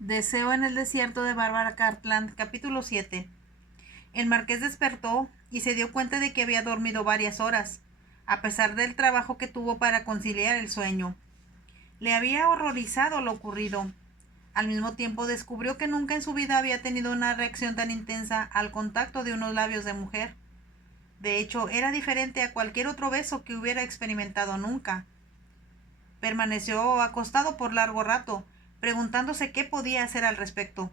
Deseo en el desierto de Bárbara Cartland, capítulo 7. El marqués despertó y se dio cuenta de que había dormido varias horas, a pesar del trabajo que tuvo para conciliar el sueño. Le había horrorizado lo ocurrido. Al mismo tiempo descubrió que nunca en su vida había tenido una reacción tan intensa al contacto de unos labios de mujer. De hecho, era diferente a cualquier otro beso que hubiera experimentado nunca. Permaneció acostado por largo rato, preguntándose qué podía hacer al respecto.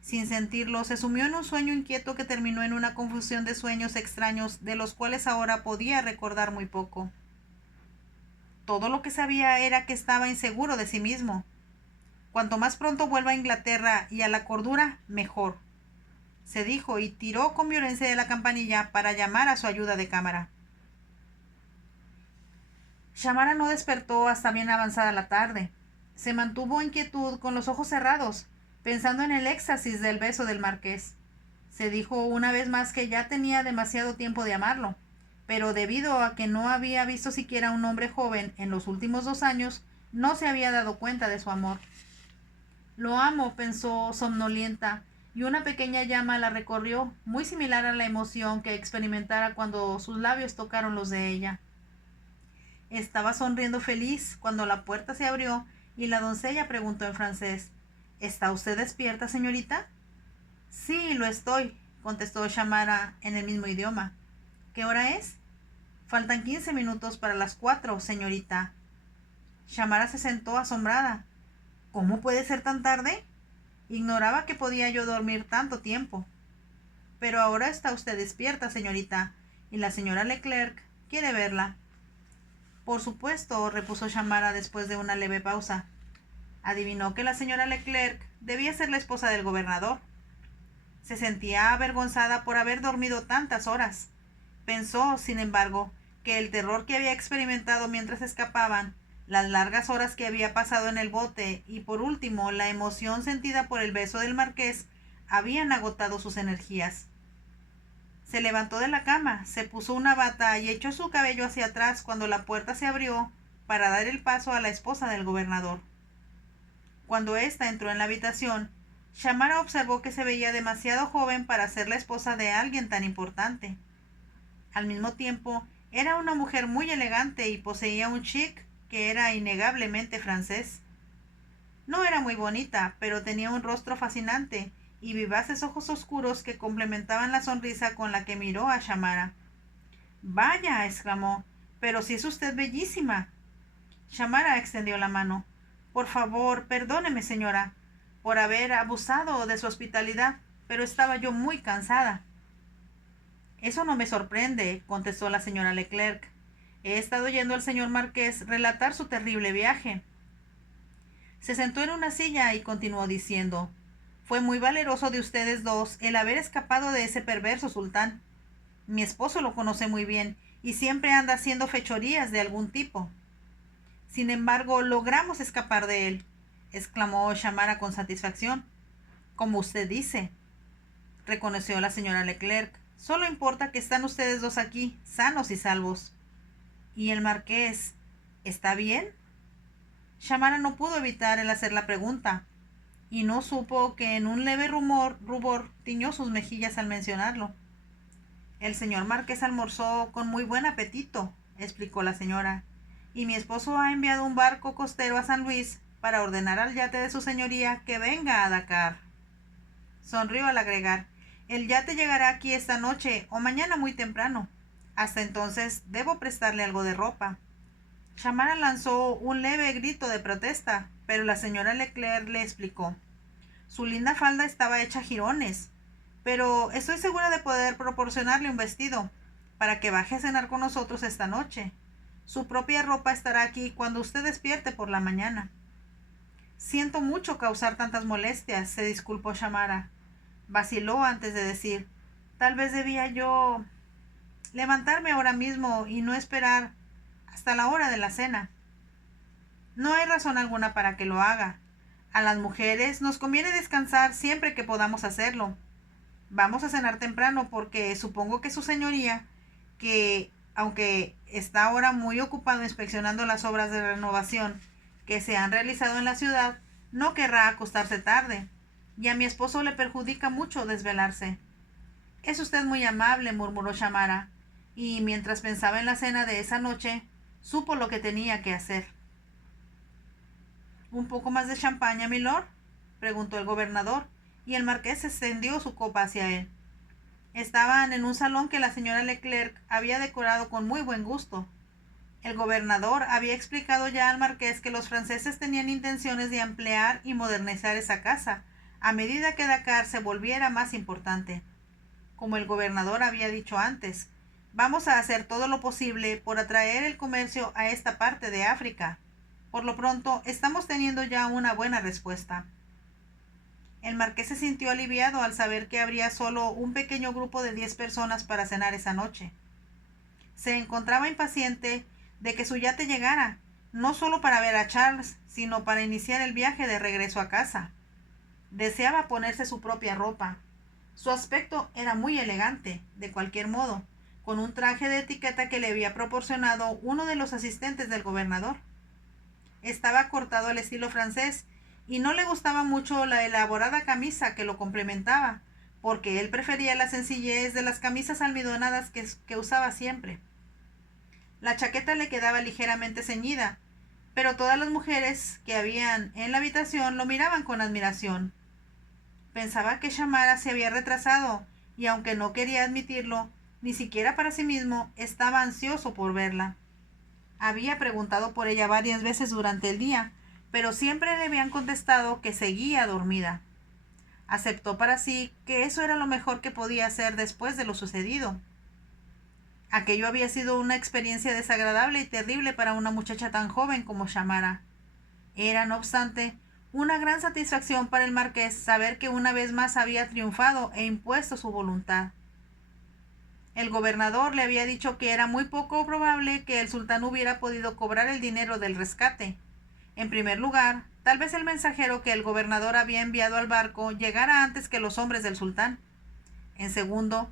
Sin sentirlo, se sumió en un sueño inquieto que terminó en una confusión de sueños extraños de los cuales ahora podía recordar muy poco. Todo lo que sabía era que estaba inseguro de sí mismo. Cuanto más pronto vuelva a Inglaterra y a la cordura, mejor, se dijo, y tiró con violencia de la campanilla para llamar a su ayuda de cámara. Shamara no despertó hasta bien avanzada la tarde. Se mantuvo en quietud con los ojos cerrados, pensando en el éxtasis del beso del marqués. Se dijo una vez más que ya tenía demasiado tiempo de amarlo, pero debido a que no había visto siquiera un hombre joven en los últimos 2 años, no se había dado cuenta de su amor. Lo amo, pensó somnolienta, y una pequeña llama la recorrió, muy similar a la emoción que experimentara cuando sus labios tocaron los de ella. Estaba sonriendo feliz cuando la puerta se abrió y la doncella preguntó en francés: ¿Está usted despierta, señorita? Sí, lo estoy, contestó Shamara en el mismo idioma. ¿Qué hora es? Faltan 15 minutos para las 4, señorita. Shamara se sentó asombrada. ¿Cómo puede ser tan tarde? Ignoraba que podía yo dormir tanto tiempo. Pero ahora está usted despierta, señorita, y la señora Leclerc quiere verla. Por supuesto, repuso Shamara después de una leve pausa. Adivinó que la señora Leclerc debía ser la esposa del gobernador. Se sentía avergonzada por haber dormido tantas horas. Pensó, sin embargo, que el terror que había experimentado mientras escapaban, las largas horas que había pasado en el bote y, por último, la emoción sentida por el beso del marqués habían agotado sus energías. Se levantó de la cama, se puso una bata y echó su cabello hacia atrás cuando la puerta se abrió para dar el paso a la esposa del gobernador. Cuando ésta entró en la habitación, Shamara observó que se veía demasiado joven para ser la esposa de alguien tan importante. Al mismo tiempo, era una mujer muy elegante y poseía un chic que era innegablemente francés. No era muy bonita, pero tenía un rostro fascinante y vivaces ojos oscuros que complementaban la sonrisa con la que miró a Shamara. Vaya, exclamó, pero si es usted bellísima. Shamara extendió la mano. Por favor, perdóneme, señora, por haber abusado de su hospitalidad, pero estaba yo muy cansada. Eso no me sorprende, contestó la señora Leclerc. He estado oyendo al señor marqués relatar su terrible viaje. Se sentó en una silla y continuó diciendo: Fue muy valeroso de ustedes dos el haber escapado de ese perverso sultán. Mi esposo lo conoce muy bien y siempre anda haciendo fechorías de algún tipo. Sin embargo, logramos escapar de él, exclamó Shamara con satisfacción. Como usted dice, reconoció la señora Leclerc. Solo importa que están ustedes dos aquí, sanos y salvos. ¿Y el marqués está bien? Shamara no pudo evitar el hacer la pregunta, y no supo que en un leve rubor tiñó sus mejillas al mencionarlo. El señor marqués almorzó con muy buen apetito, explicó la señora, y mi esposo ha enviado un barco costero a San Luis para ordenar al yate de su señoría que venga a Dakar. Sonrió al agregar: El yate llegará aquí esta noche o mañana muy temprano. Hasta entonces debo prestarle algo de ropa. Shamara lanzó un leve grito de protesta, pero la señora Leclerc le explicó. Su linda falda estaba hecha jirones, pero estoy segura de poder proporcionarle un vestido para que baje a cenar con nosotros esta noche. Su propia ropa estará aquí cuando usted despierte por la mañana. Siento mucho causar tantas molestias, se disculpó Shamara. Vaciló antes de decir: Tal vez debía yo levantarme ahora mismo y no esperar hasta la hora de la cena. No hay razón alguna para que lo haga. A las mujeres nos conviene descansar siempre que podamos hacerlo. Vamos a cenar temprano porque supongo que su señoría, que aunque está ahora muy ocupado inspeccionando las obras de renovación que se han realizado en la ciudad, no querrá acostarse tarde, y a mi esposo le perjudica mucho desvelarse. Es usted muy amable, murmuró Shamara, y mientras pensaba en la cena de esa noche, supo lo que tenía que hacer. ¿Un poco más de champaña, milord?, preguntó el gobernador, y el marqués extendió su copa hacia él. Estaban en un salón que la señora Leclerc había decorado con muy buen gusto. El gobernador había explicado ya al marqués que los franceses tenían intenciones de ampliar y modernizar esa casa, a medida que Dakar se volviera más importante. Como el gobernador había dicho antes, vamos a hacer todo lo posible por atraer el comercio a esta parte de África. Por lo pronto, estamos teniendo ya una buena respuesta. El marqués se sintió aliviado al saber que habría solo un pequeño grupo de 10 personas para cenar esa noche. Se encontraba impaciente de que su yate llegara, no solo para ver a Charles, sino para iniciar el viaje de regreso a casa. Deseaba ponerse su propia ropa. Su aspecto era muy elegante, de cualquier modo, con un traje de etiqueta que le había proporcionado uno de los asistentes del gobernador. Estaba cortado al estilo francés y no le gustaba mucho la elaborada camisa que lo complementaba, porque él prefería la sencillez de las camisas almidonadas que usaba siempre. La chaqueta le quedaba ligeramente ceñida, pero todas las mujeres que habían en la habitación lo miraban con admiración. Pensaba que Shamara se había retrasado, y aunque no quería admitirlo, ni siquiera para sí mismo, estaba ansioso por verla. Había preguntado por ella varias veces durante el día, pero siempre le habían contestado que seguía dormida. Aceptó para sí que eso era lo mejor que podía hacer después de lo sucedido. Aquello había sido una experiencia desagradable y terrible para una muchacha tan joven como Shamara. Era, no obstante, una gran satisfacción para el marqués saber que una vez más había triunfado e impuesto su voluntad. El gobernador le había dicho que era muy poco probable que el sultán hubiera podido cobrar el dinero del rescate. En primer lugar, tal vez el mensajero que el gobernador había enviado al barco llegara antes que los hombres del sultán. En segundo,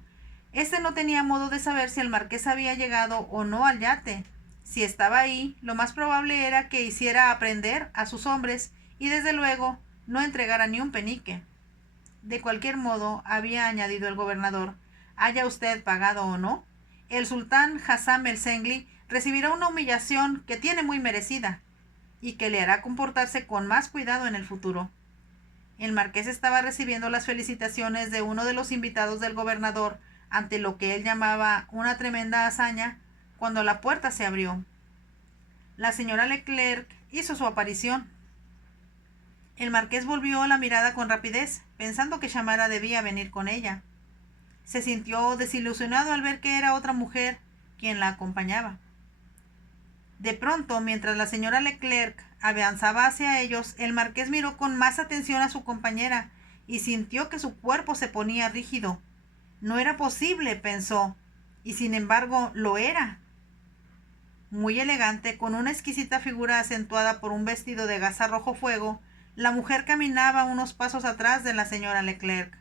éste no tenía modo de saber si el marqués había llegado o no al yate. Si estaba ahí, lo más probable era que hiciera aprender a sus hombres y desde luego no entregara ni un penique. De cualquier modo, había añadido el gobernador, haya usted pagado o no, el sultán Hassan el Sengli recibirá una humillación que tiene muy merecida y que le hará comportarse con más cuidado en el futuro. El marqués estaba recibiendo las felicitaciones de uno de los invitados del gobernador ante lo que él llamaba una tremenda hazaña, cuando la puerta se abrió. La señora Leclerc hizo su aparición. El marqués volvió la mirada con rapidez, pensando que Shamara debía venir con ella. Se sintió desilusionado al ver que era otra mujer quien la acompañaba. De pronto, mientras la señora Leclerc avanzaba hacia ellos, el marqués miró con más atención a su compañera y sintió que su cuerpo se ponía rígido. No era posible, pensó, y sin embargo lo era. Muy elegante, con una exquisita figura acentuada por un vestido de gasa rojo fuego, la mujer caminaba unos pasos atrás de la señora Leclerc.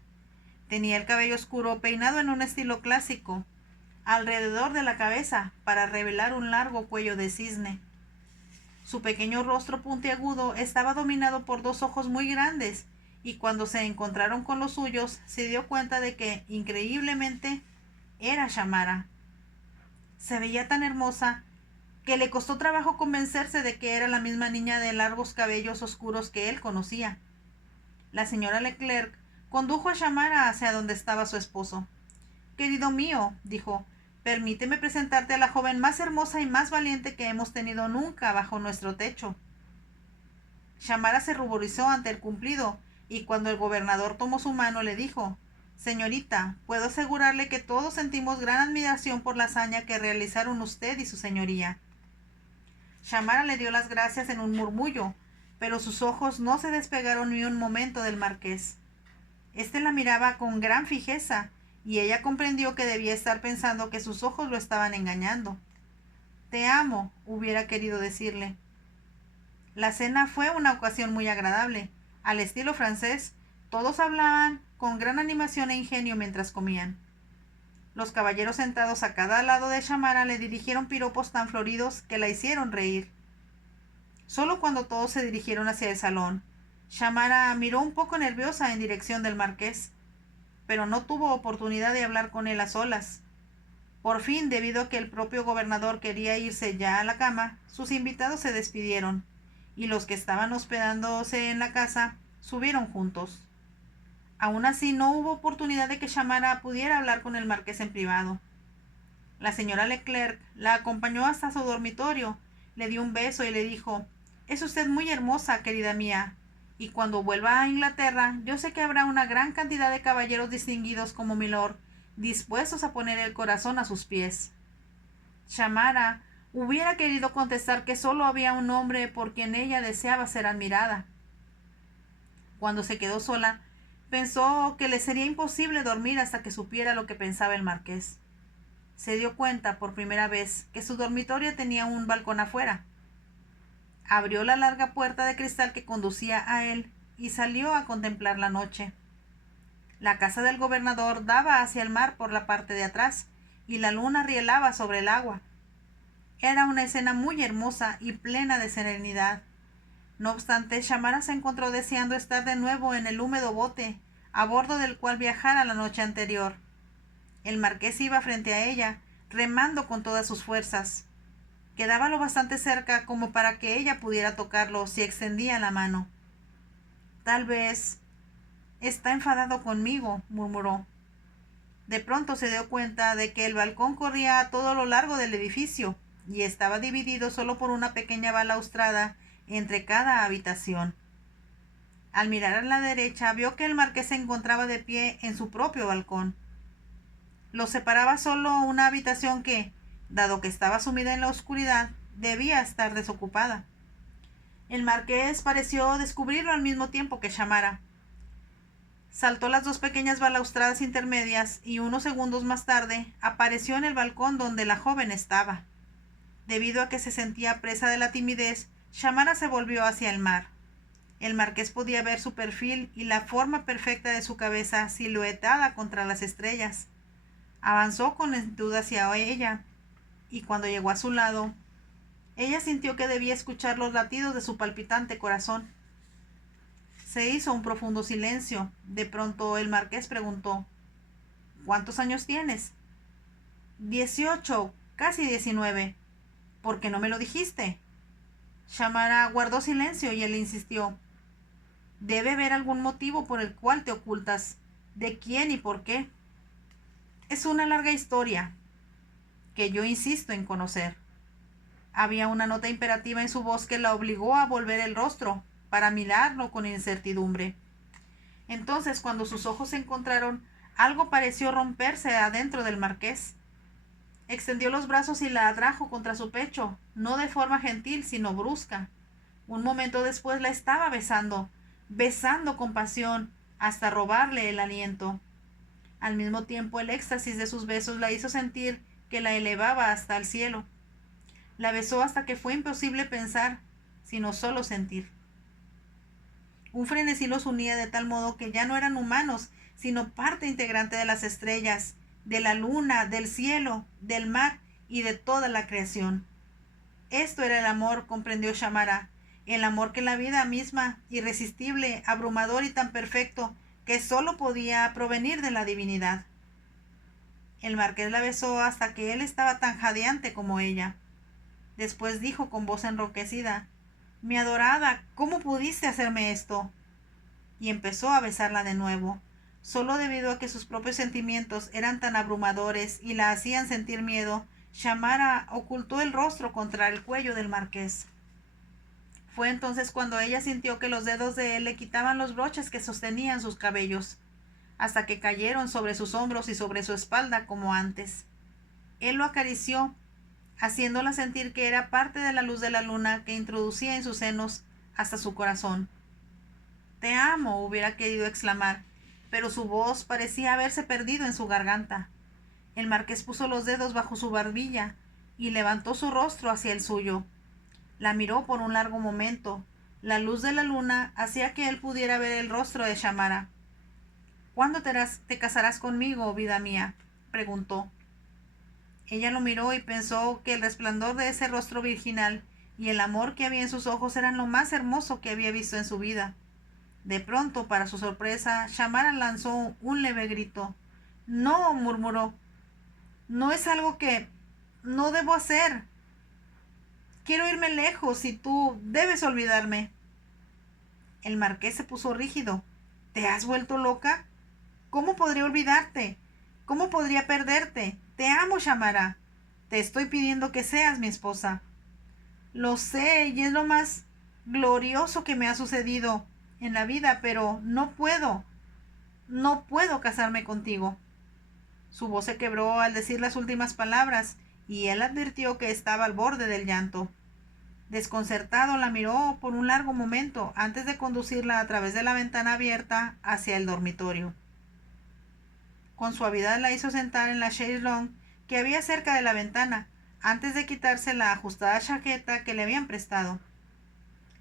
Tenía el cabello oscuro peinado en un estilo clásico, alrededor de la cabeza, para revelar un largo cuello de cisne. Su pequeño rostro puntiagudo estaba dominado por dos ojos muy grandes, y cuando se encontraron con los suyos, se dio cuenta de que, increíblemente, era Shamara. Se veía tan hermosa que le costó trabajo convencerse de que era la misma niña de largos cabellos oscuros que él conocía. La señora Leclerc condujo a Shamara hacia donde estaba su esposo. «Querido mío», dijo, «permíteme presentarte a la joven más hermosa y más valiente que hemos tenido nunca bajo nuestro techo». Shamara se ruborizó ante el cumplido, y cuando el gobernador tomó su mano le dijo, «Señorita, puedo asegurarle que todos sentimos gran admiración por la hazaña que realizaron usted y su señoría». Shamara le dio las gracias en un murmullo, pero sus ojos no se despegaron ni un momento del marqués. Este la miraba con gran fijeza, y ella comprendió que debía estar pensando que sus ojos lo estaban engañando. «Te amo», hubiera querido decirle. La cena fue una ocasión muy agradable. Al estilo francés, todos hablaban con gran animación e ingenio mientras comían. Los caballeros sentados a cada lado de Shamara le dirigieron piropos tan floridos que la hicieron reír. Solo cuando todos se dirigieron hacia el salón, Shamara miró un poco nerviosa en dirección del marqués, pero no tuvo oportunidad de hablar con él a solas. Por fin, debido a que el propio gobernador quería irse ya a la cama, sus invitados se despidieron, y los que estaban hospedándose en la casa subieron juntos. Aún así, no hubo oportunidad de que Shamara pudiera hablar con el marqués en privado. La señora Leclerc la acompañó hasta su dormitorio, le dio un beso y le dijo: «Es usted muy hermosa, querida mía, y cuando vuelva a Inglaterra, yo sé que habrá una gran cantidad de caballeros distinguidos como milord, dispuestos a poner el corazón a sus pies». Shamara hubiera querido contestar que solo había un hombre por quien ella deseaba ser admirada. Cuando se quedó sola, pensó que le sería imposible dormir hasta que supiera lo que pensaba el marqués. Se dio cuenta por primera vez que su dormitorio tenía un balcón afuera. Abrió la larga puerta de cristal que conducía a él y salió a contemplar la noche. La casa del gobernador daba hacia el mar por la parte de atrás y la luna rielaba sobre el agua. Era una escena muy hermosa y plena de serenidad. No obstante, Shamara se encontró deseando estar de nuevo en el húmedo bote a bordo del cual viajara la noche anterior. El marqués iba frente a ella, remando con todas sus fuerzas. Quedaba lo bastante cerca como para que ella pudiera tocarlo si extendía la mano. «Tal vez está enfadado conmigo», murmuró. De pronto se dio cuenta de que el balcón corría a todo lo largo del edificio y estaba dividido solo por una pequeña balaustrada entre cada habitación. Al mirar a la derecha, vio que el marqués se encontraba de pie en su propio balcón. Lo separaba solo una habitación que, dado que estaba sumida en la oscuridad, debía estar desocupada. El marqués pareció descubrirlo al mismo tiempo que Shamara. Saltó las dos pequeñas balaustradas intermedias y unos segundos más tarde apareció en el balcón donde la joven estaba. Debido a que se sentía presa de la timidez, Shamara se volvió hacia el mar. El marqués podía ver su perfil y la forma perfecta de su cabeza siluetada contra las estrellas. Avanzó con lentitud hacia ella, y cuando llegó a su lado, ella sintió que debía escuchar los latidos de su palpitante corazón. Se hizo un profundo silencio. De pronto el marqués preguntó: «¿Cuántos años tienes?» «18, casi 19. ¿Por qué no me lo dijiste?» Shamara guardó silencio y él insistió: «Debe haber algún motivo por el cual te ocultas. ¿De quién y por qué?» «Es una larga historia que yo insisto en conocer». Había una nota imperativa en su voz que la obligó a volver el rostro para mirarlo con incertidumbre. Entonces, cuando sus ojos se encontraron, algo pareció romperse adentro del marqués. Extendió los brazos y la atrajo contra su pecho, no de forma gentil, sino brusca. Un momento después la estaba besando con pasión, hasta robarle el aliento. Al mismo tiempo, el éxtasis de sus besos la hizo sentir que la elevaba hasta el cielo. La besó hasta que fue imposible pensar, sino solo sentir. Un frenesí los unía de tal modo que ya no eran humanos, sino parte integrante de las estrellas, de la luna, del cielo, del mar y de toda la creación. Esto era el amor, comprendió Shamara, el amor que la vida misma, irresistible, abrumador y tan perfecto, que sólo podía provenir de la divinidad. El marqués la besó hasta que él estaba tan jadeante como ella. Después dijo con voz enronquecida: «Mi adorada, ¿cómo pudiste hacerme esto?». Y empezó a besarla de nuevo, solo debido a que sus propios sentimientos eran tan abrumadores y la hacían sentir miedo. Shamara ocultó el rostro contra el cuello del marqués. Fue entonces cuando ella sintió que los dedos de él le quitaban los broches que sostenían sus cabellos, hasta que cayeron sobre sus hombros y sobre su espalda como antes. Él lo acarició, haciéndola sentir que era parte de la luz de la luna que introducía en sus senos hasta su corazón. «Te amo», hubiera querido exclamar, pero su voz parecía haberse perdido en su garganta. El marqués puso los dedos bajo su barbilla y levantó su rostro hacia el suyo. La miró por un largo momento. La luz de la luna hacía que él pudiera ver el rostro de Shamara. «¿Cuándo te casarás conmigo, vida mía?», preguntó. Ella lo miró y pensó que el resplandor de ese rostro virginal y el amor que había en sus ojos eran lo más hermoso que había visto en su vida. De pronto, para su sorpresa, Shamara lanzó un leve grito. No, murmuró. No es algo que no debo hacer. Quiero irme lejos y tú debes olvidarme. El marqués se puso rígido. ¿Te has vuelto loca? ¿Cómo podría olvidarte? ¿Cómo podría perderte? Te amo, Shamara. Te estoy pidiendo que seas mi esposa. Lo sé, y es lo más glorioso que me ha sucedido en la vida, pero no puedo casarme contigo. Su voz se quebró al decir las últimas palabras, y él advirtió que estaba al borde del llanto. Desconcertado la miró por un largo momento antes de conducirla a través de la ventana abierta hacia el dormitorio. Con suavidad la hizo sentar en la chaise-longue que había cerca de la ventana, antes de quitarse la ajustada chaqueta que le habían prestado.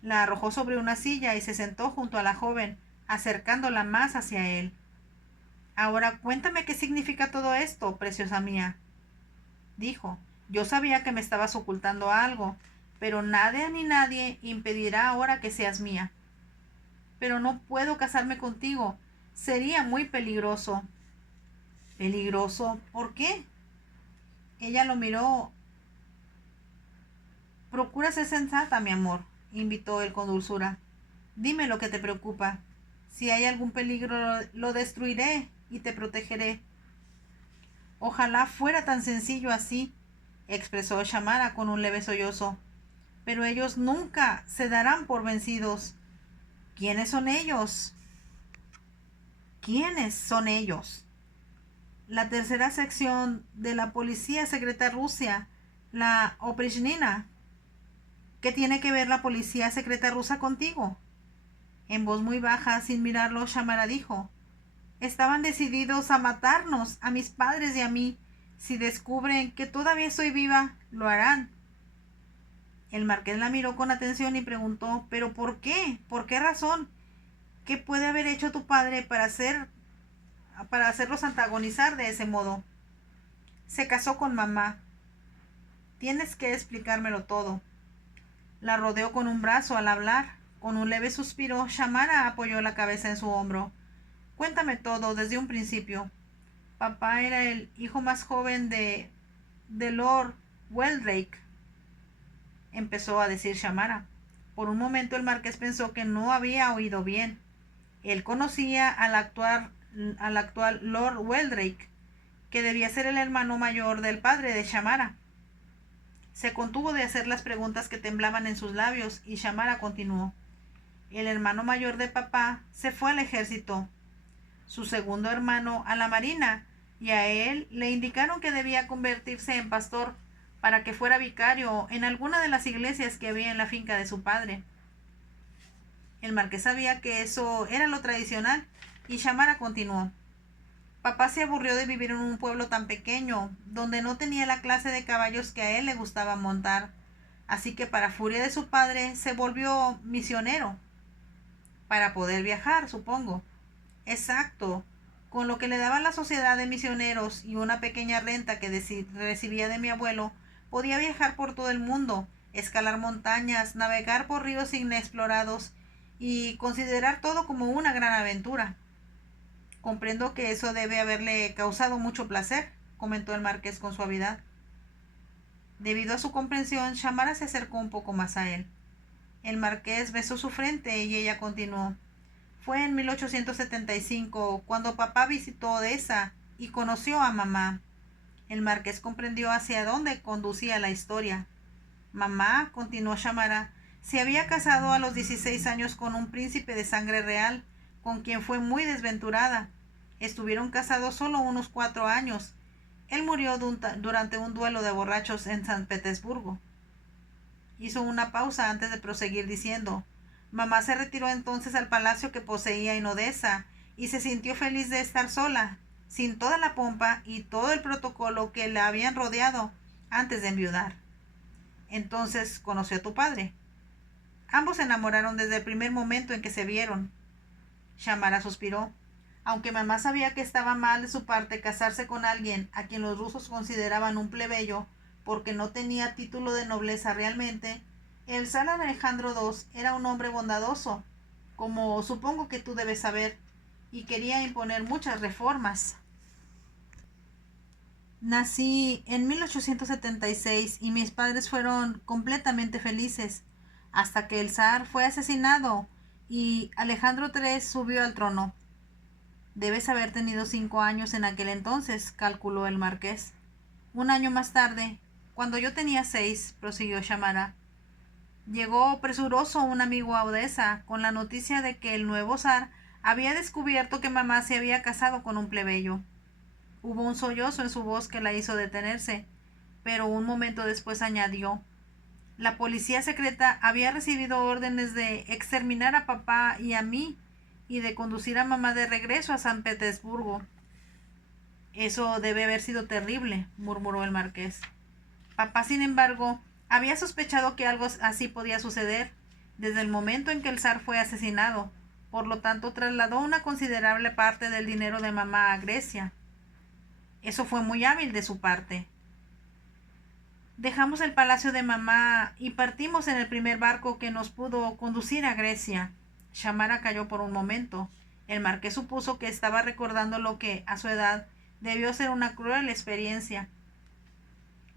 La arrojó sobre una silla y se sentó junto a la joven, acercándola más hacia él. Ahora cuéntame qué significa todo esto, preciosa mía, dijo. Yo sabía que me estabas ocultando algo, pero nada ni nadie impedirá ahora que seas mía. Pero no puedo casarme contigo. Sería muy peligroso. ¿Peligroso? ¿Por qué? Ella lo miró. Procura ser sensata, mi amor, invitó él con dulzura. Dime lo que te preocupa. Si hay algún peligro, lo destruiré y te protegeré. Ojalá fuera tan sencillo así, expresó Shamara con un leve sollozo. Pero ellos nunca se darán por vencidos. ¿Quiénes son ellos? ¿Quiénes son ellos? La tercera sección de la policía secreta rusa, la Oprichnina. ¿Qué tiene que ver la policía secreta rusa contigo? En voz muy baja, sin mirarlo, Shamara dijo: Estaban decididos a matarnos, a mis padres y a mí. Si descubren que todavía estoy viva, lo harán. El marqués la miró con atención y preguntó: ¿pero por qué? ¿Por qué razón? ¿Qué puede haber hecho tu padre para hacerlos antagonizar de ese modo? Se casó con mamá. Tienes que explicármelo todo. La rodeó con un brazo al hablar. Con un leve suspiro, Shamara apoyó la cabeza en su hombro. Cuéntame todo desde un principio. Papá era el hijo más joven de Lord Weldrake, empezó a decir Shamara. Por un momento el marqués pensó que no había oído bien. Él conocía al actual Lord Weldrake, que debía ser el hermano mayor del padre de Shamara. Se contuvo de hacer las preguntas que temblaban en sus labios y Shamara continuó. El hermano mayor de papá se fue al ejército, su segundo hermano a la marina, y a él le indicaron que debía convertirse en pastor para que fuera vicario en alguna de las iglesias que había en la finca de su padre. El marqués sabía que eso era lo tradicional, y Shamara continuó. Papá se aburrió de vivir en un pueblo tan pequeño, donde no tenía la clase de caballos que a él le gustaba montar, así que para furia de su padre se volvió misionero, para poder viajar, supongo. Exacto, con lo que le daba la sociedad de misioneros y una pequeña renta que recibía de mi abuelo, podía viajar por todo el mundo, escalar montañas, navegar por ríos inexplorados y considerar todo como una gran aventura. Comprendo que eso debe haberle causado mucho placer, comentó el marqués con suavidad. Debido a su comprensión, Shamara se acercó un poco más a él. El marqués besó su frente y ella continuó. Fue en 1875 cuando papá visitó Odessa y conoció a mamá. El marqués comprendió hacia dónde conducía la historia. Mamá, continuó Shamara, se había casado a los 16 años con un príncipe de sangre real, con quien fue muy desventurada. Estuvieron casados solo unos 4 años. Él murió durante un duelo de borrachos en San Petersburgo. Hizo una pausa antes de proseguir diciendo: Mamá se retiró entonces al palacio que poseía en Odessa y se sintió feliz de estar sola, sin toda la pompa y todo el protocolo que la habían rodeado antes de enviudar. Entonces conoció a tu padre. Ambos se enamoraron desde el primer momento en que se vieron. Shamara suspiró. Aunque mamá sabía que estaba mal de su parte casarse con alguien a quien los rusos consideraban un plebeyo porque no tenía título de nobleza realmente, el zar Alejandro II era un hombre bondadoso, como supongo que tú debes saber, y quería imponer muchas reformas. Nací en 1876 y mis padres fueron completamente felices hasta que el zar fue asesinado y Alejandro III subió al trono. Debes haber tenido 5 años en aquel entonces, calculó el marqués. Un año más tarde, cuando yo tenía 6, prosiguió Shamara, llegó presuroso un amigo a Odessa con la noticia de que el nuevo zar había descubierto que mamá se había casado con un plebeyo. Hubo un sollozo en su voz que la hizo detenerse, pero un momento después añadió: la policía secreta había recibido órdenes de exterminar a papá y a mí y de conducir a mamá de regreso a San Petersburgo. Eso debe haber sido terrible, murmuró el marqués. Papá, sin embargo, había sospechado que algo así podía suceder desde el momento en que el zar fue asesinado. Por lo tanto, trasladó una considerable parte del dinero de mamá a Grecia. Eso fue muy hábil de su parte. Dejamos el palacio de mamá y partimos en el primer barco que nos pudo conducir a Grecia. Shamara calló por un momento. El marqués supuso que estaba recordando lo que, a su edad, debió ser una cruel experiencia.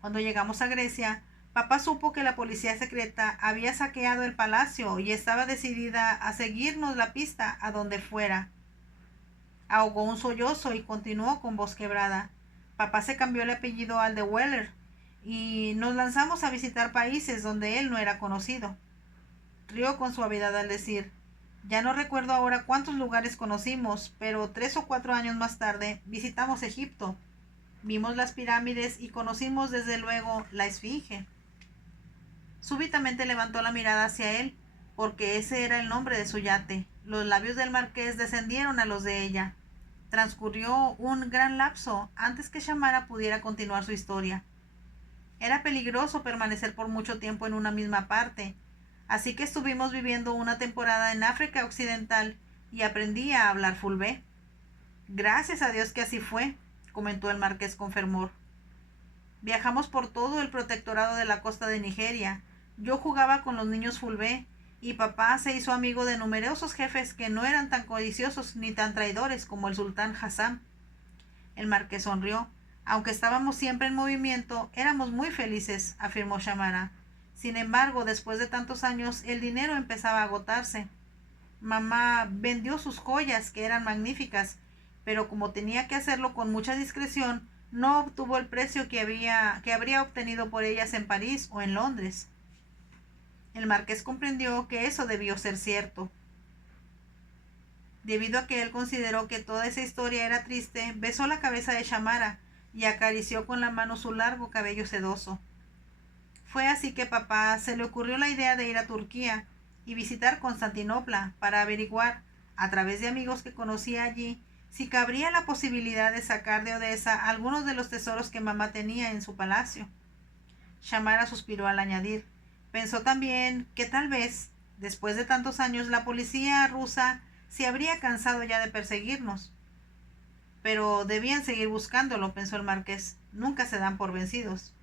Cuando llegamos a Grecia, papá supo que la policía secreta había saqueado el palacio y estaba decidida a seguirnos la pista a donde fuera. Ahogó un sollozo y continuó con voz quebrada. Papá se cambió el apellido al de Weller y nos lanzamos a visitar países donde él no era conocido. Rió con suavidad al decir: ya no recuerdo ahora cuántos lugares conocimos, pero 3 o 4 años más tarde visitamos Egipto. Vimos las pirámides y conocimos desde luego la Esfinge. Súbitamente levantó la mirada hacia él, porque ese era el nombre de su yate. Los labios del marqués descendieron a los de ella. Transcurrió un gran lapso antes que Shamara pudiera continuar su historia. Era peligroso permanecer por mucho tiempo en una misma parte, así que estuvimos viviendo una temporada en África Occidental y aprendí a hablar fulbé. Gracias a Dios que así fue, comentó el marqués con fervor. Viajamos por todo el protectorado de la costa de Nigeria. Yo jugaba con los niños fulbé y papá se hizo amigo de numerosos jefes que no eran tan codiciosos ni tan traidores como el sultán Hassan. El marqués sonrió. Aunque estábamos siempre en movimiento, éramos muy felices, afirmó Shamara. Sin embargo, después de tantos años, el dinero empezaba a agotarse. Mamá vendió sus joyas, que eran magníficas, pero como tenía que hacerlo con mucha discreción, no obtuvo el precio que habría obtenido por ellas en París o en Londres. El marqués comprendió que eso debió ser cierto. Debido a que él consideró que toda esa historia era triste, besó la cabeza de Shamara y acarició con la mano su largo cabello sedoso. Fue así que papá se le ocurrió la idea de ir a Turquía y visitar Constantinopla para averiguar, a través de amigos que conocía allí, si cabría la posibilidad de sacar de Odessa algunos de los tesoros que mamá tenía en su palacio. Shamara suspiró al añadir. Pensó también que tal vez, después de tantos años, la policía rusa se habría cansado ya de perseguirnos. Pero debían seguir buscándolo, pensó el marqués. Nunca se dan por vencidos.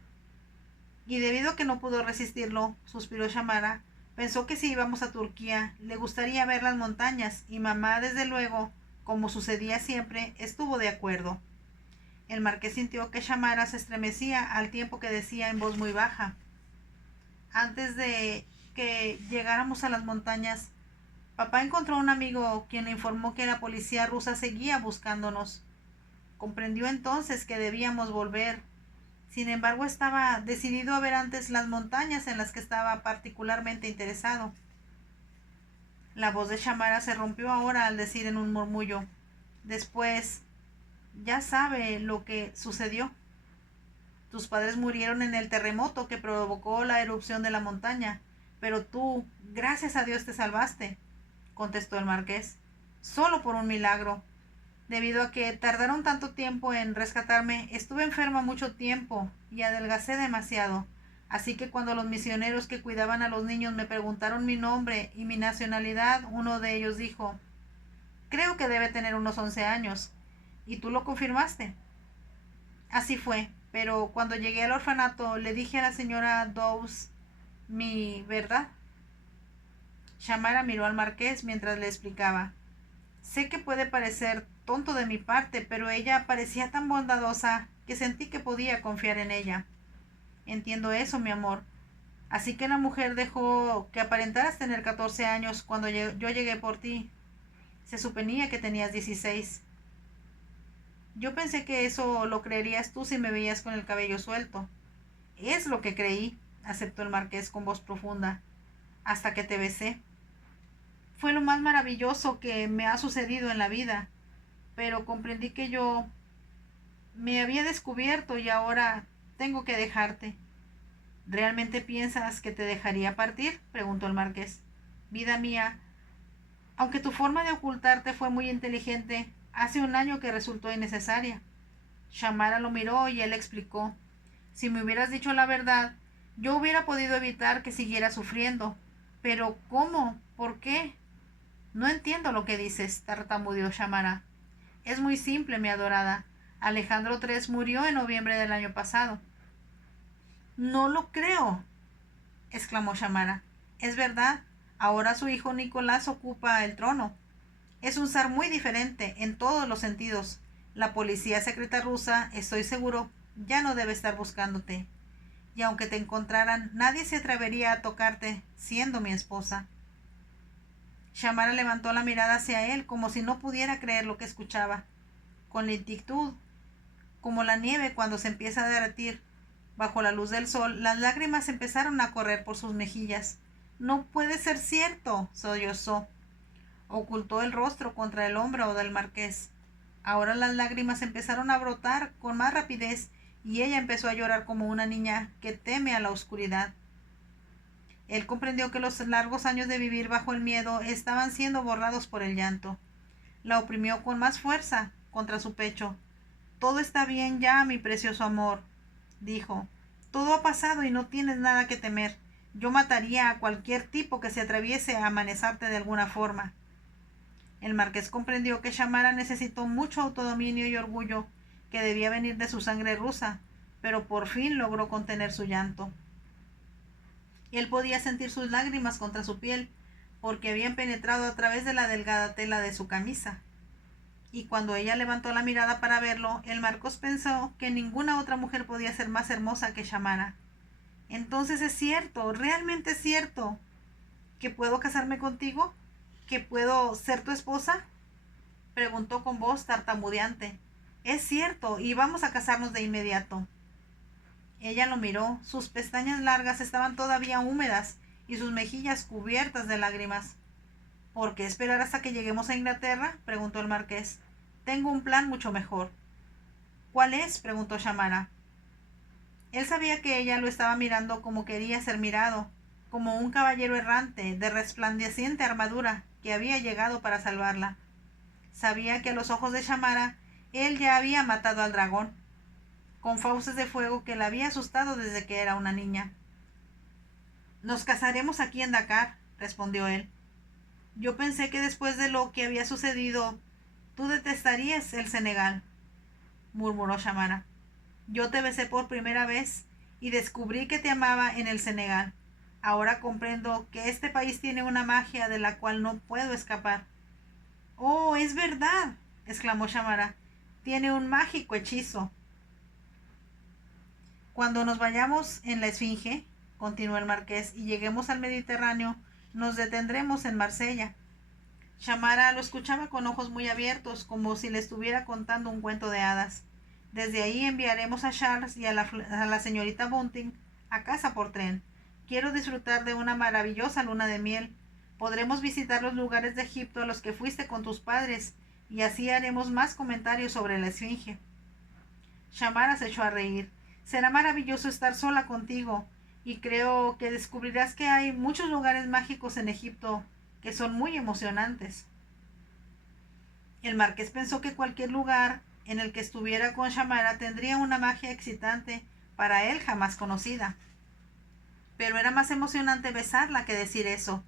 Y debido a que no pudo resistirlo, suspiró Shamara, pensó que si íbamos a Turquía, le gustaría ver las montañas, y mamá, desde luego, como sucedía siempre, estuvo de acuerdo. El marqués sintió que Shamara se estremecía al tiempo que decía en voz muy baja: antes de que llegáramos a las montañas, papá encontró a un amigo quien le informó que la policía rusa seguía buscándonos. Comprendió entonces que debíamos volver. Sin embargo, estaba decidido a ver antes las montañas en las que estaba particularmente interesado. La voz de Shamara se rompió ahora al decir en un murmullo: después, ya sabe lo que sucedió. Tus padres murieron en el terremoto que provocó la erupción de la montaña, pero tú, gracias a Dios, te salvaste, contestó el marqués. Solo por un milagro. Debido a que tardaron tanto tiempo en rescatarme, estuve enferma mucho tiempo y adelgacé demasiado. Así que cuando los misioneros que cuidaban a los niños me preguntaron mi nombre y mi nacionalidad, uno de ellos dijo: creo que debe tener unos 11 años. ¿Y tú lo confirmaste? Así fue, pero cuando llegué al orfanato le dije a la señora Dawes mi verdad. Shamara miró al marqués mientras le explicaba. Sé que puede parecer tonto de mi parte, pero ella parecía tan bondadosa que sentí que podía confiar en ella. Entiendo eso, mi amor. Así que la mujer dejó que aparentaras tener 14 años cuando yo llegué por ti. Se suponía que tenías 16. Yo pensé que eso lo creerías tú si me veías con el cabello suelto. Es lo que creí, aceptó el marqués con voz profunda, hasta que te besé. Fue lo más maravilloso que me ha sucedido en la vida, pero comprendí que yo me había descubierto y ahora tengo que dejarte. ¿Realmente piensas que te dejaría partir?, preguntó el marqués. Vida mía, aunque tu forma de ocultarte fue muy inteligente, hace un año que resultó innecesaria. Shamara lo miró y él explicó. Si me hubieras dicho la verdad, yo hubiera podido evitar que siguiera sufriendo. Pero ¿cómo? ¿Por qué? No entiendo lo que dices, tartamudeó Shamara. Es muy simple, mi adorada. Alejandro III murió en noviembre del año pasado. No lo creo, exclamó Shamara. Es verdad, ahora su hijo Nicolás ocupa el trono. Es un zar muy diferente en todos los sentidos. La policía secreta rusa, estoy seguro, ya no debe estar buscándote. Y aunque te encontraran, nadie se atrevería a tocarte, siendo mi esposa. Shamara levantó la mirada hacia él como si no pudiera creer lo que escuchaba. Con lentitud, como la nieve cuando se empieza a derretir bajo la luz del sol, las lágrimas empezaron a correr por sus mejillas. No puede ser cierto, sollozó. Ocultó el rostro contra el hombro del marqués. Ahora las lágrimas empezaron a brotar con más rapidez y ella empezó a llorar como una niña que teme a la oscuridad. Él comprendió que los largos años de vivir bajo el miedo estaban siendo borrados por el llanto. La oprimió con más fuerza contra su pecho. Todo está bien ya, mi precioso amor, dijo. Todo ha pasado y no tienes nada que temer. Yo mataría a cualquier tipo que se atreviese a amenazarte de alguna forma. El marqués comprendió que Shamara necesitó mucho autodominio y orgullo, que debía venir de su sangre rusa, pero por fin logró contener su llanto. Él podía sentir sus lágrimas contra su piel, porque habían penetrado a través de la delgada tela de su camisa. Y cuando ella levantó la mirada para verlo, el marqués pensó que ninguna otra mujer podía ser más hermosa que Shamara. Entonces es cierto, realmente es cierto, que puedo casarme contigo, que puedo ser tu esposa, preguntó con voz tartamudeante. Es cierto, y vamos a casarnos de inmediato. Ella lo miró. Sus pestañas largas estaban todavía húmedas y sus mejillas cubiertas de lágrimas. ¿Por qué esperar hasta que lleguemos a Inglaterra?, preguntó el marqués. Tengo un plan mucho mejor. ¿Cuál es?, preguntó Shamara. Él sabía que ella lo estaba mirando como quería ser mirado, como un caballero errante de resplandeciente armadura que había llegado para salvarla. Sabía que a los ojos de Shamara él ya había matado al dragón, con fauces de fuego que la había asustado desde que era una niña. Nos casaremos aquí en Dakar, respondió él. Yo pensé que después de lo que había sucedido, tú detestarías el Senegal, murmuró Shamara. Yo te besé por primera vez y descubrí que te amaba en el Senegal. Ahora comprendo que este país tiene una magia de la cual no puedo escapar. Oh, es verdad, exclamó Shamara. Tiene un mágico hechizo. Cuando nos vayamos en la Esfinge, continuó el marqués, y lleguemos al Mediterráneo, nos detendremos en Marsella. Shamara lo escuchaba con ojos muy abiertos, como si le estuviera contando un cuento de hadas. Desde ahí enviaremos a Charles y a la señorita Bunting a casa por tren. Quiero disfrutar de una maravillosa luna de miel. Podremos visitar los lugares de Egipto a los que fuiste con tus padres, y así haremos más comentarios sobre la Esfinge. Shamara se echó a reír. Será maravilloso estar sola contigo, y creo que descubrirás que hay muchos lugares mágicos en Egipto que son muy emocionantes. El marqués pensó que cualquier lugar en el que estuviera con Shamara tendría una magia excitante para él jamás conocida. Pero era más emocionante besarla que decir eso.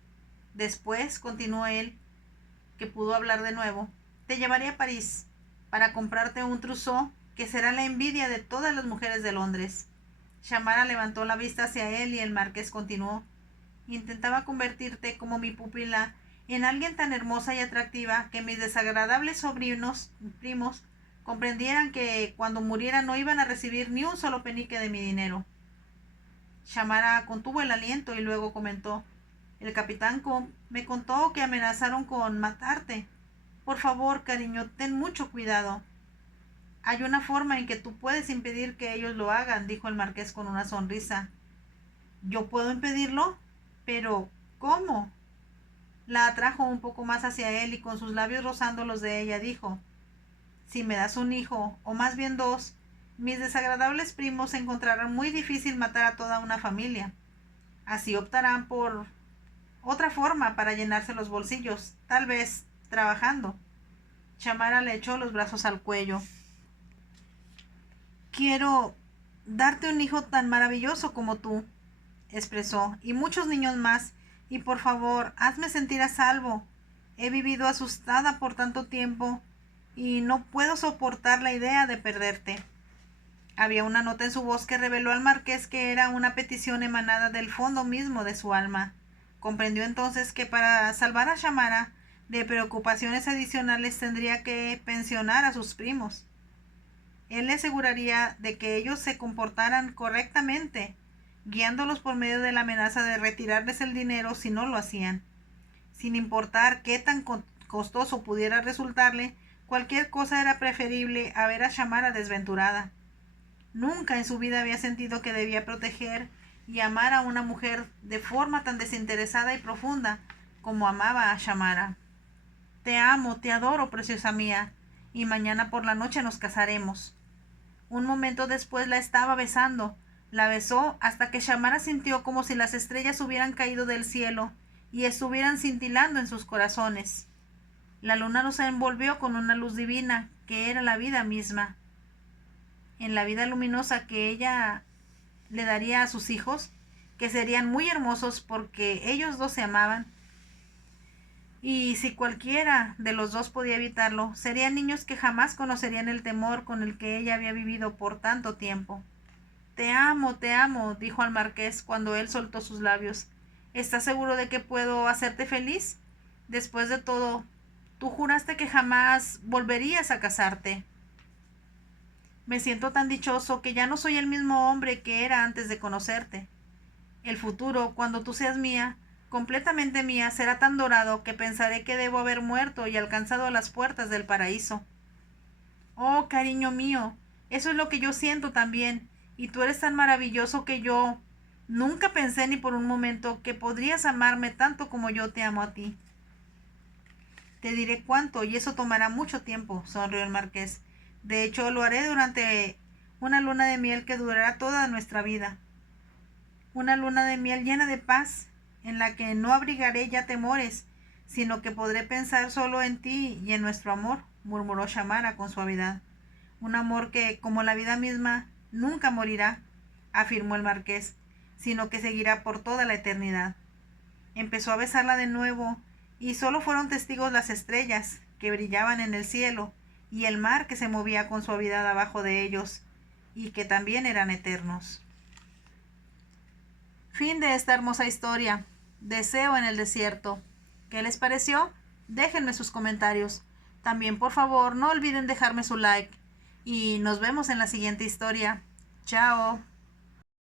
Después, continuó él, que pudo hablar de nuevo, te llevaré a París para comprarte un trousseau que será la envidia de todas las mujeres de Londres. Shamara levantó la vista hacia él y el marqués continuó. Intentaba convertirte como mi pupila en alguien tan hermosa y atractiva que mis desagradables primos, comprendieran que cuando muriera no iban a recibir ni un solo penique de mi dinero. Shamara contuvo el aliento y luego comentó: el capitán Com me contó que amenazaron con matarte. Por favor, cariño, ten mucho cuidado. Hay una forma en que tú puedes impedir que ellos lo hagan, dijo el marqués con una sonrisa. ¿Yo puedo impedirlo? Pero, ¿cómo? La atrajo un poco más hacia él y con sus labios rozando los de ella dijo: si me das un hijo, o más bien dos, mis desagradables primos encontrarán muy difícil matar a toda una familia. Así optarán por otra forma para llenarse los bolsillos, tal vez trabajando. Shamara le echó los brazos al cuello. Quiero darte un hijo tan maravilloso como tú, expresó, y muchos niños más, y por favor, hazme sentir a salvo. He vivido asustada por tanto tiempo y no puedo soportar la idea de perderte. Había una nota en su voz que reveló al marqués que era una petición emanada del fondo mismo de su alma. Comprendió entonces que para salvar a Shamara de preocupaciones adicionales tendría que pensionar a sus primos. Él le aseguraría de que ellos se comportaran correctamente, guiándolos por medio de la amenaza de retirarles el dinero si no lo hacían. Sin importar qué tan costoso pudiera resultarle, cualquier cosa era preferible a ver a Shamara desventurada. Nunca en su vida había sentido que debía proteger y amar a una mujer de forma tan desinteresada y profunda como amaba a Shamara. Te amo, te adoro, preciosa mía, y mañana por la noche nos casaremos. Un momento después la estaba besando. La besó hasta que Shamara sintió como si las estrellas hubieran caído del cielo y estuvieran cintilando en sus corazones. La luna los envolvió con una luz divina, que era la vida misma. En la vida luminosa que ella le daría a sus hijos, que serían muy hermosos porque ellos dos se amaban, y si cualquiera de los dos podía evitarlo, serían niños que jamás conocerían el temor con el que ella había vivido por tanto tiempo. Te amo, dijo al marqués cuando él soltó sus labios. ¿Estás seguro de que puedo hacerte feliz? Después de todo, tú juraste que jamás volverías a casarte. Me siento tan dichoso que ya no soy el mismo hombre que era antes de conocerte. El futuro, cuando tú seas mía, completamente mía, será tan dorado que pensaré que debo haber muerto y alcanzado las puertas del paraíso. Oh, cariño mío, eso es lo que yo siento también, y tú eres tan maravilloso que yo nunca pensé ni por un momento que podrías amarme tanto como yo te amo a ti. Te diré cuánto, y eso tomará mucho tiempo, sonrió el marqués. De hecho, lo haré durante una luna de miel que durará toda nuestra vida. Una luna de miel llena de paz, en la que no abrigaré ya temores, sino que podré pensar solo en ti y en nuestro amor, murmuró Shamara con suavidad. Un amor que, como la vida misma, nunca morirá, afirmó el marqués, sino que seguirá por toda la eternidad. Empezó a besarla de nuevo, y solo fueron testigos las estrellas, que brillaban en el cielo, y el mar que se movía con suavidad abajo de ellos, y que también eran eternos. Fin de esta hermosa historia. Deseo en el desierto. ¿Qué les pareció? Déjenme sus comentarios. También, por favor, no olviden dejarme su like. Y nos vemos en la siguiente historia. Chao.